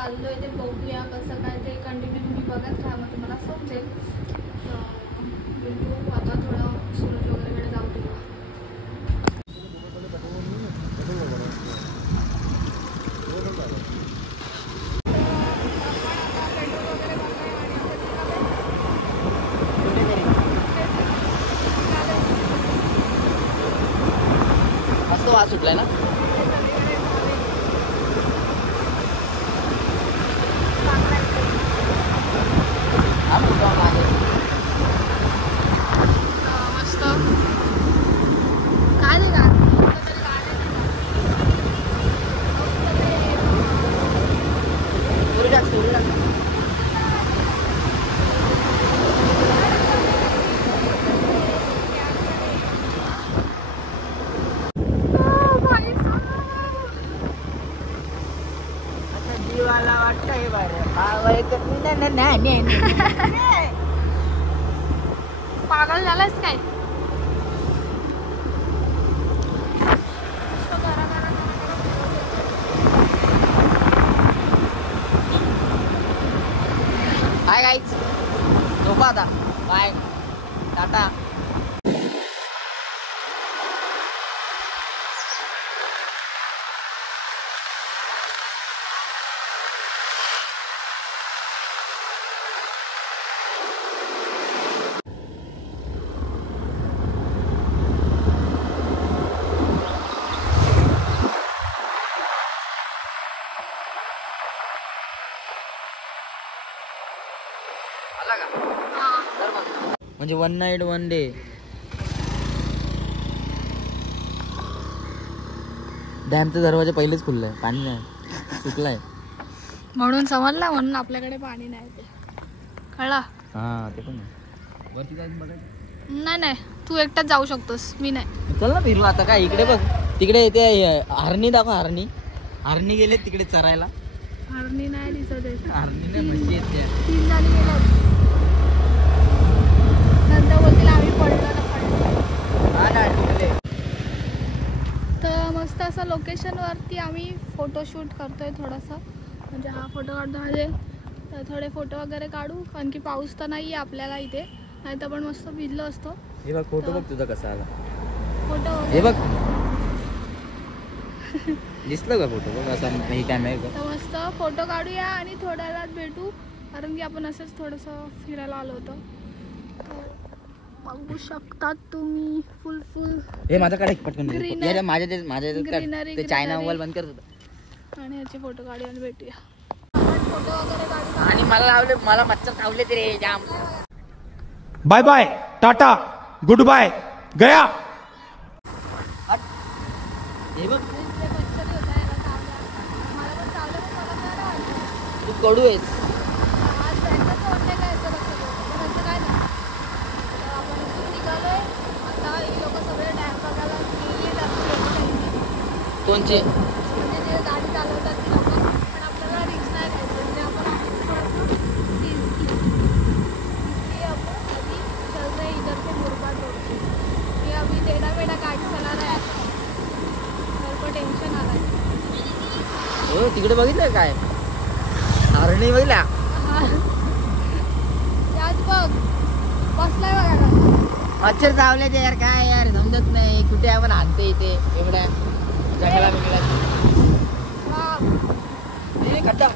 चाललोय ते बघूया कसं काय ते कंटिन्यू तुम्ही बघत राहा मग तुम्हाला समजेल. भेटू आता थोडं सूरज वगैरेकडे जाऊ तेव्हा. मस्त वास सुटलाय ना. मस्त काय नाही का जीवाला वाटतंय बरं पागल झालायस काय. बाय गाईज, झोपा आता. बाय, टाटा. म्हणजे 1 नाईट 1 डे. डॅमचा दरवाजा पहिलेच खुललाय, पाणी नाही, सुकलाय म्हणून समजला. म्हणून आपल्याकडे पाणी नाही ते कळला. हा ते पण वरती जाऊन बघायचं. नाही तू एकटाच जाऊ शकतोस, मी नाही. चल ना फिरू आता. काय इकडे बघ, तिकडे ते हरणी दाखव. हरणी गेले तिकडे चरायला. हरणी नाही दिसत आहे. हरणी नाही, म्हशी आहेत त्या. 3 जणी गेलो नंतर बोलतील आम्ही पडलो ना. तर मस्त असं लोकेशनवरती आम्ही फोटोशूट करतोय थोडंसं. म्हणजे हा फोटो काढतो म्हणजे तर थोडे फोटो वगैरे काढू, कारण की पाऊस तर नाही आहे आपल्याला इथे, नाही तर पण मस्त भिजलो असतो. हे बघ फोटो बघ तुझा कसा आला. फोटो हे बघ दिसलं का फोटो बघ असा. ही कॅमेरा तर मस्त फोटो काढूया आणि थोड्या वेळात भेटू, कारण की आपण असंच थोडंसं फिरायला आलो होतो. बघू शकतात तुम्ही फुल हे माझ्याकडे पटकन ग्रीनरी माझ्या ते चायना मोबाईल बंद करत होता. आणि ह्याचे फोटो काढूया आणि भेटूया. आपण फोटो वगैरे काढू. आणि मला मच्छर चावले ते रे जाम. Bye bye, tata, good bye, गया. हे बघ इथले मच्छर होता याला चावल्या. मला पण चावलं पण मला काय नाही वाटलं. तू कडू आहेस. आज जायचं तर वाटलं काय याचं लक्ष देऊ. पण असं काय नाही. तर आपण इथून निघालोय. आता ही लोक सगळे डॅम बघायला गेली जातात. कोणचे? म्हणजे जे गाडी चालवतात ती लोक. पण आपल्याला रिक्स नाही घ्यायचं. म्हणजे आपण इसलिए आपण अभी चल रहे इधर से मुरबाड रोड पे. ये अभी टेढ़ा मेढ़ा गाड़ी चला रहा है. मेरे को टेंशन आ रहा है. हो तिकडे बघितलं काय? हरणी बघितला? याच बघ बसलाय बघा. मच्छर चावले ते यार. काय यार समजत नाही. कुठे आपण आणते इथे एवढ्या जंगला बिंगला. खड्डा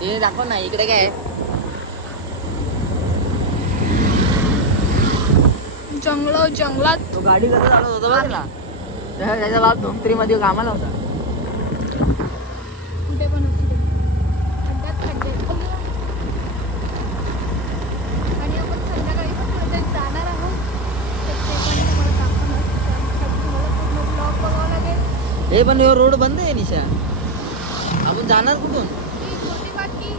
ते दाखव ना. इकडे काय जंगलात. तो गाडी करत चालत होता बघ ना. त्याचा बाप धोमत्री मध्ये कामाला होता. कुठे पण असू दे खड्ड्यात खड्डे. आणि आपण संध्याकाळी पण कुठे जाणार आहोत. तर ते पण तुम्हाला दाखवणार. त्यासाठी तुम्हाला पूर्ण ब्लॉग बघावं लागेल. हे पण रोड बंद आहे निशा. आपण जाणार कुठून? ही छोटी बाकी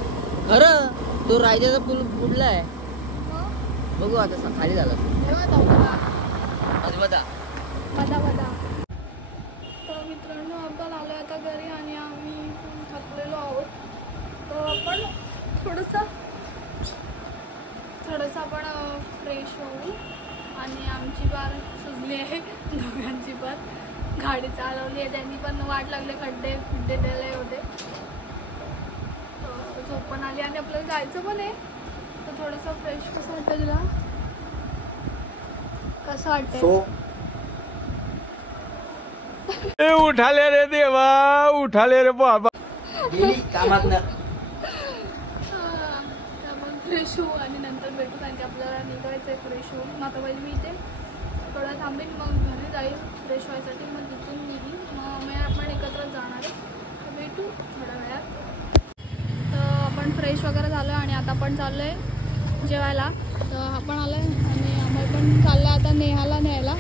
खरं तो रायजाचा पूल बुडलाय. मग बघू आता खाली झाला. तेव्हा जाऊ बदा तर मित्रांनो आपण आलो आता घरी आणि आम्ही थकलेलो आहोत. तर आपण थोडंसं आपण फ्रेश होऊ. आणि आमची बार सुजली आहे दोघांची बार. गाडी चालवली आहे त्यांनी पण वाट लागले खड्डे दिले होते. झोप पण आली आणि आपल्याला जायचं पण आहे तर थोडंसं फ्रेश कसं वाटतं तुला? कसं वाटतं? उठाले रे देवा उठाले रे बाबा कामात ना मग फ्रेश होऊ आणि नंतर भेटू कारण की आपल्याला निघायचं आहे फ्रेश होऊन. मग आता पहिले मी इथे थोडं थांबेन मग घरी जाईल फ्रेश व्हायसाठी. मग तिथून निघीन मग आपण एकत्रच जाणार आहे. तर भेटू थोड्या वेळात. तर आपण फ्रेश वगैरे झालो आणि आता आपण चाललो आहे जेवायला. तर आपण आलो आहे आणि आम्हाला पण चाललं आहे आता नेहाला न्यायला.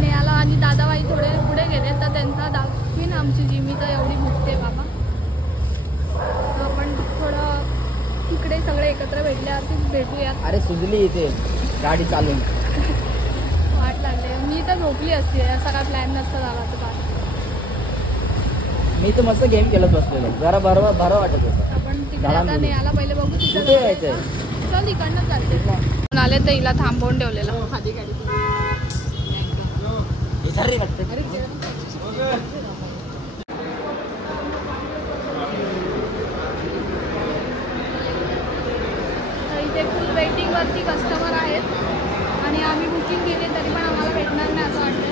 नेहाला आणि दादाबाई थोडे पुढे गेले तर त्यांचा दाखवीन आमची जिमी तर एवढी भुकते बाबा. तर आपण थोडं तिकडे सगळे एकत्र भेटल्यावरतीच भेटूयात. अरे सुजली इथे गाडी चालून वाट लागले. मी तर झोपली असते असा काय प्लॅन नसता झाला तर काय. मी तर मस्त गेम खेळत बसलेलो जरा बरं वाटत होतं. आपण तिकडे आता नेहाला पहिले बघू तिथे कुठे यायचंय? चल तिकडनंच जायचं. आले तर हिला थांबवून ठेवलेलं. तर इथे फुल वेटिंगवरती कस्टमर आहेत आणि आम्ही बुकिंग केली तरी पण आम्हाला भेटणार नाही असं वाटतं.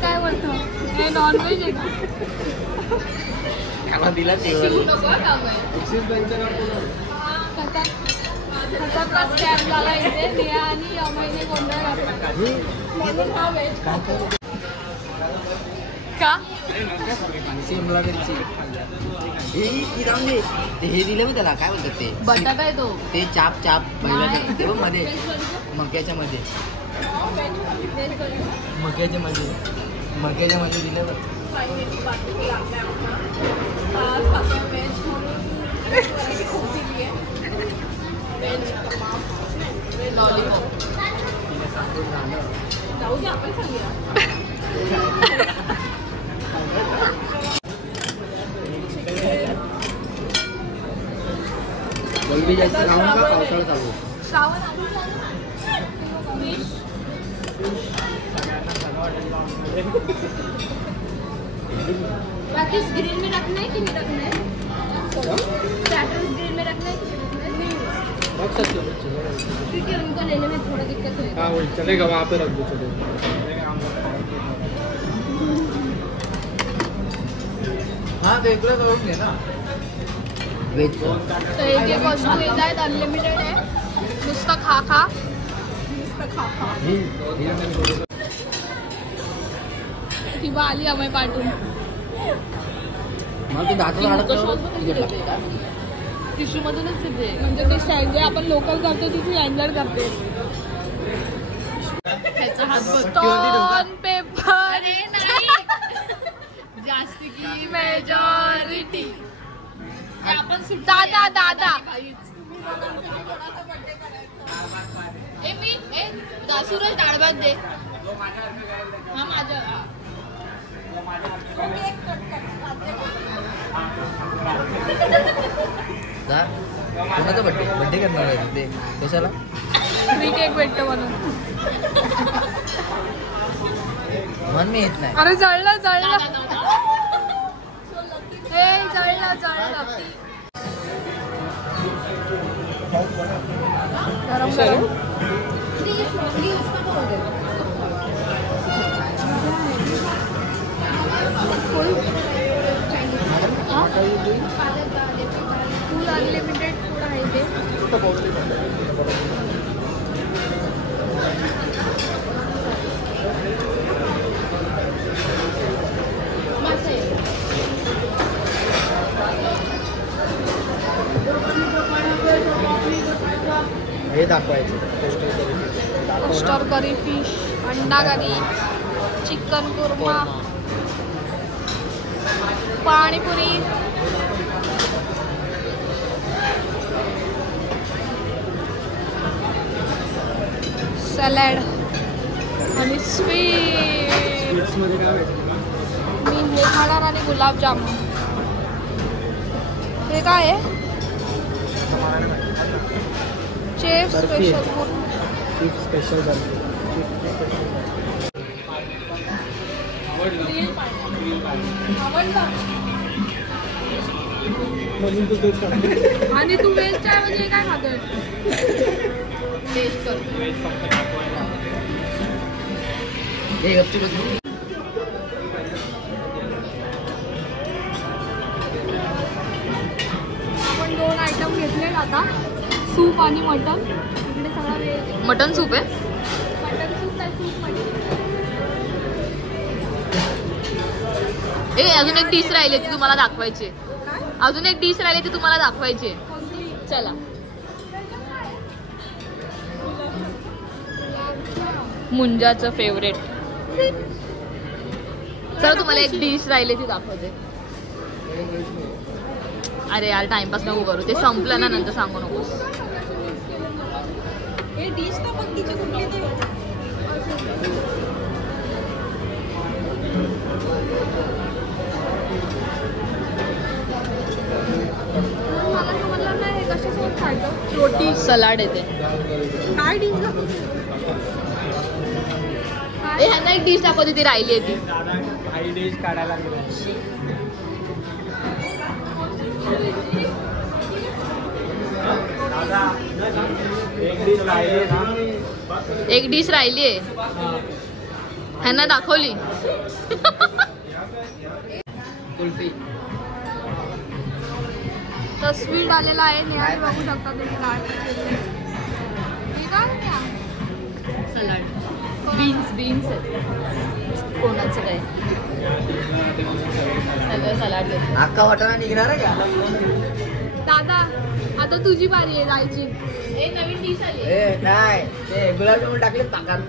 काय बोलतो हे नॉनव्हेज आहे का? दिला झाला इथे नेहा आणि अमयने गोंधळ घातला म्हणून हा व्हेज का? शिमला मिरची हे दिलं मी त्याला काय बोलतात ते बटाटा आहे तो. ते चाप बैलाच्या ते बघ मध्ये मक्याच्या मध्ये दिलं बघ. बलबी जास्त राहून का पावसाळा चालू श्रावण बाकी ग्रिल में रखना है कि नहीं रखना है? स्टार्टर्स ग्रिल में रखना है कि नहीं रखना है? क्योंकि उनको लेने में थोड़ा दिक्कत होगा. हाँ वही चलेगा वहाँ पे रख दो चलेगा. हाँ वेगळं करून घे ना. वेज तर एक एक वस्तू येत आहेत अनलिमिटेड आहे. नुसतं खा ती बा आली अमय पाठवून. मग ते टिश्यू मधूनच तिथे म्हणजे ते स्टँड आपण लोकल करतो तिथे स्टँडर्ड करते. स्टोन पेपर जास्त की मेजॉरिटी. दादा सूरज डाळभात दे. हा माझ्या कोणाचा बड्डे करणार आहे ते कशाला फ्री केक भेटतो म्हणून. मन मी येत नाही. अरे जळलं हे जळलं गरम फुल अनलिमिटेड फूड आहे ते. हे दाखवायचं लॉबस्टर करी, फिश अंडा करी, चिकन कुर्मा, पाणीपुरी, सॅलड आणि स्वीट. मी हे खाणार आणि गुलाबजामुन. हे काय आहे? Chef special. आणि तू व्हेजच्या ऐवजी काय खातोय? टेस्ट करतो. आपण 2 आयटम घेतले आता, सूप आणि मटन. इकडे सगळा वेज. मटन सूप आहे. मटन सूप आहे, सूप मटन. अजून एक डिश राहिली ती तुम्हाला दाखवायची. अजून एक डिश राहिली ती तुम्हाला दाखवायची. चला. मुंजाचं फेवरेट. चला तुम्हाला एक डिश राहिली ती दाखवते. अरे यार टाइमपास नको करू, ते संपलं ना नंतर सांगू नकोस. रोटी सलाड येते. काय डिश ह्यांना एक डिश दाखवते ती राहिली आहे ती. एक डिश राहिली आहे ह्यांना दाखवली. कुल्फी. तर स्वीट आलेला आहे. निहारी बघू शकता तुम्ही काय. सलाड. बीन्स कोणाचं काय सगळं सलाड. अख्खा वाटाणा निघणार आहे का दादा? आता तुझी बारी आहे जायची. एक नवीन डिश आली. नाही, ते गुलाबजामुन टाकले ताकात.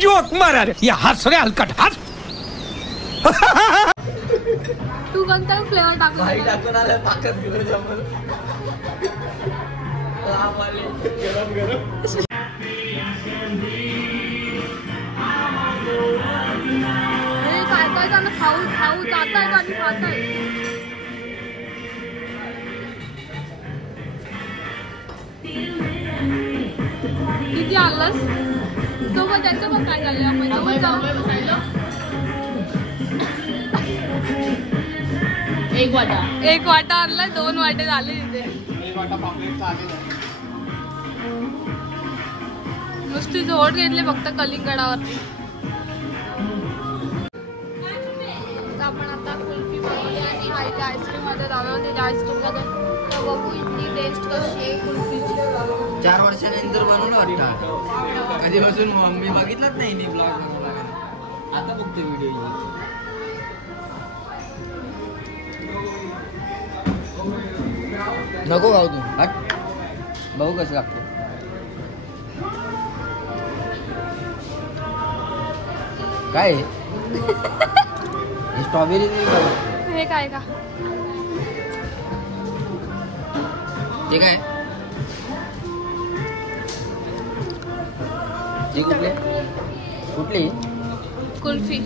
जोक मारा रे या हात सगळे हलकट हात. तू कोणता फ्लेवर भाई टाकला? टाकून आलं ताकात गुलाबजामुन. गरम गरम. काय काय झालं? खाऊ जाताय का आणि खाताय? किती आणलंस? तो पण त्याचं पण काय झालं? एक वाटा आणला, 2 वाटे झाले तिथे. नुसती झोड घेतली फक्त कलिंगडावरती. आपण आता कुल्फी बनवली आणि आईस्क्रीम मध्ये जाऊया. त्याच्या आईस्क्रीम मध्ये तर बघू इतकी टेस्ट कशी आहे कुल्फीची. 4 वर्षानंतर बनवलं वाटतं. कधीपासून मी बघितलंच नाही मी ब्लॉग. आता बघतो व्हिडिओ. नको खाऊ तू. हट. बघू कसं लागतं. काय स्ट्रॉबेरी. हे काय का? ते काय ते कुठली कुल्फी.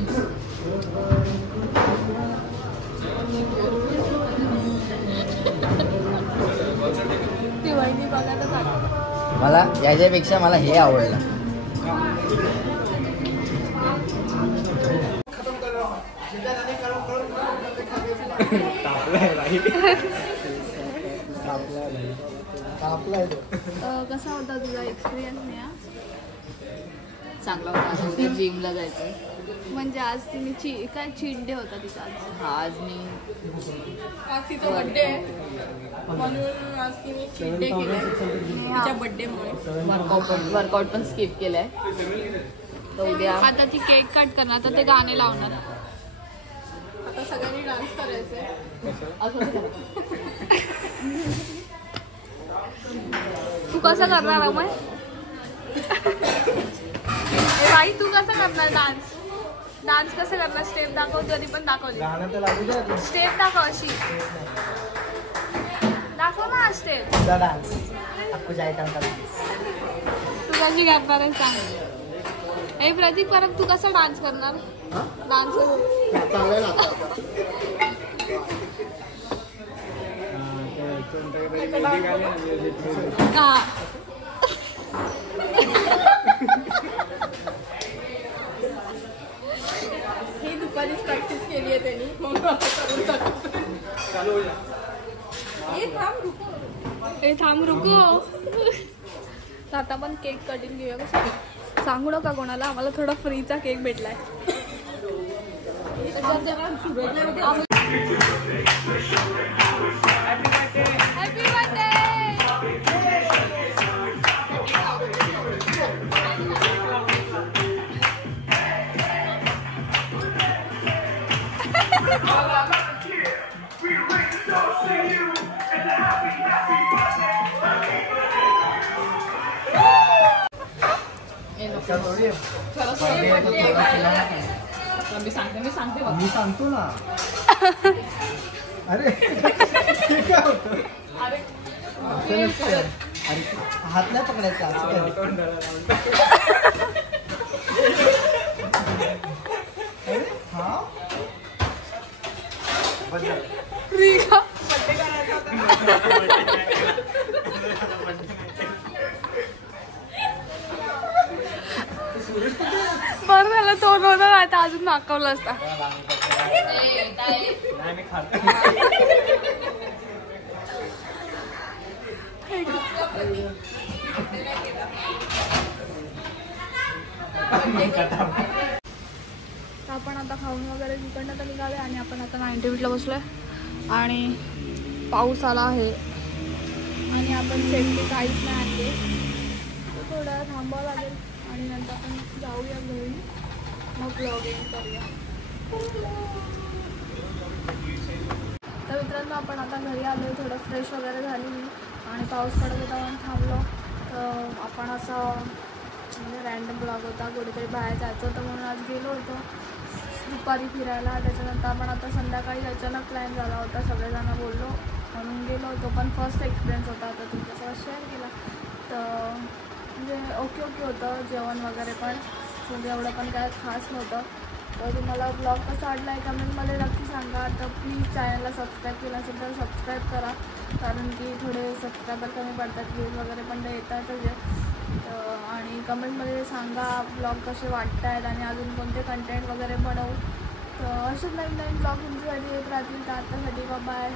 ती वहिनी बघायला जाते. मला याच्यापेक्षा मला हे आवडलं. कसा होता तुझा एक्सपिरियन्स? चांगला होता. उद्या जिमला जायचं. म्हणजे आज तिने काय चीट डे होता तिचा आज. आज मी आज तिचा बर्थडे आहे म्हणून आज तिने चीट डे केलाय. तिच्या बर्थडे मुळे वर्कआउट पण स्किप केलाय. तर उद्या आता ती केक कट करणार, तर ते गाणे लावणार. आता सगळ्यांनी डान्स करायचंय. तू कसं करणार अमय? ए बाई तू कसं करणार डान्स? डान्स कसं करणार? स्टेप दाखव, तरी पण दाखवली. स्टेप दाखव अशी. दाखव ना स्टेप. तू कशी करणार आहे सांग. ए प्रतीक परत तू कसा डान्स करणार? डान्स हा. ही दुपारीच प्रॅक्टिस केली आहे त्यांनी. ए थांब रुको. आता आपण केक कटिंग घेऊया. कसं सांगू नका कोणाला, आम्हाला थोडा फ्रीचा केक भेटलाय. Happy birthday. मी सांगतो ना. अरे हात नाही पकडायचा बरं झालं तो नव्हता, नाही तर अजून मागवलं असता. आपण आता खाऊन वगैरे तिकडनं तर निघाले आणि आपण आता 98ला बसलोय आणि पाऊस आला आहे आणि आपण सेफ्टी काहीच नाही आणली. थोडा वेळ थांबावं लागेल आणि नंतर आपण जाऊया घरी, मग ब्लॉगिंग करूया. तर मित्रांनो आपण आता घरी आलो, थोडं फ्रेश वगैरे झाली मी आणि पाऊस पडत होता म्हणून थांबलो. तर आपण असं म्हणजे रँडम ब्लॉग होता, कुठेतरी बाहेर जायचं होतं म्हणून आज गेलो होतो दुपारी फिरायला. त्याच्यानंतर आपण आता संध्याकाळी अचानक प्लॅन झाला होता, सगळेजण बोललो म्हणून गेलो होतो. पण फर्स्ट एक्सपिरियन्स होता, आता तुमच्यासोबत शेअर केला. तर म्हणजे ओके होतं जेवण वगैरे, पण म्हणजे एवढं पण काय खास नव्हतं. तर तुम्हाला ब्लॉग कसा वाटला आहे कमेंटमध्ये नक्की सांगा. तर प्लीज चॅनलला सबस्क्राईब केलं असेल तर सबस्क्राईब करा, कारण की थोडे सबस्क्रायबर कमी पडतात, व्ह्यूज वगैरे पण ते येतातच आहे. आणि कमेंटमध्ये सांगा ब्लॉग कसे वाटत आहेत आणि अजून कोणते कंटेंट वगैरे बनवू. तर असेच नवीन ब्लॉग तुमच्यासाठी येत राहतील. तर आतासाठी बाय.